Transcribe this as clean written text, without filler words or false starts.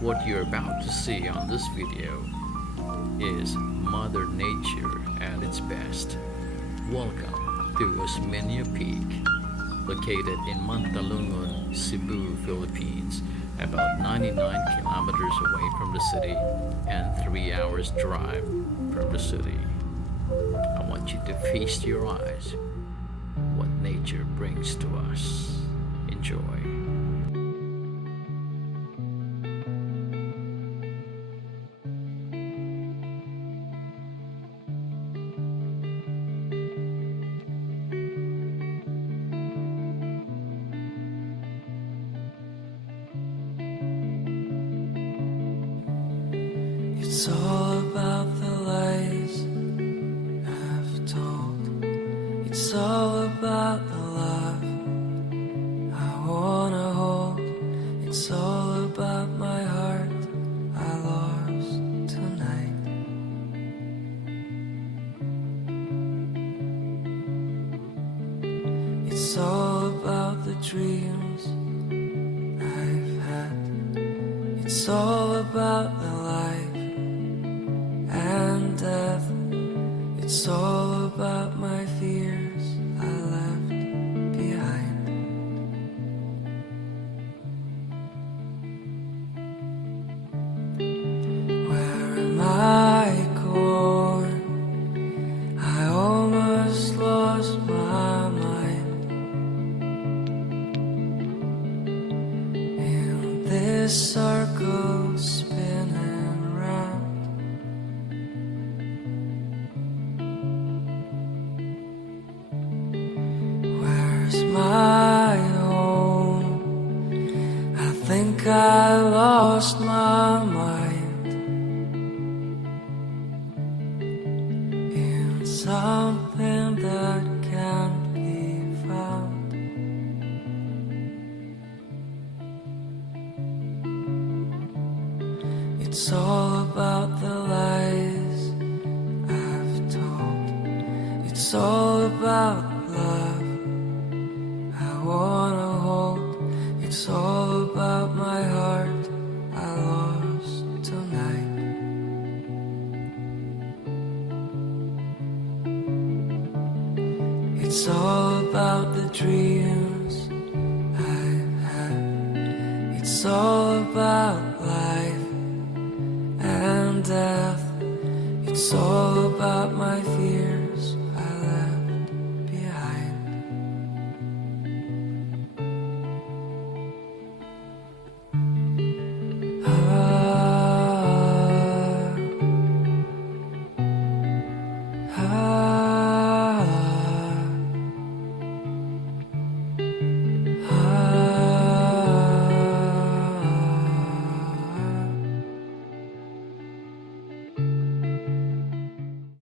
What you're about to see on this video is Mother Nature at its best. Welcome to Osmeña Peak, located in Mantalongon, Cebu, Philippines, about 99 kilometers away from the city and 3 hours drive from the city. I want you to feast your eyes what nature brings to us. Enjoy. It's all about the lies I've told. It's all about the love I wanna hold. It's all about my heart I lost tonight. It's all about the dreams I've had. It's all about the life and death. It's all about my fears I left behind. Where am I going? I almost lost my mind in this circle spinning round. Where's my home? I think I lost my mind in something that can't be found. It's all about the lies I've told. It's all about love I wanna hold. It's all about my heart I lost tonight. It's all about the dreams I've had. It's all about life and death. It's all about my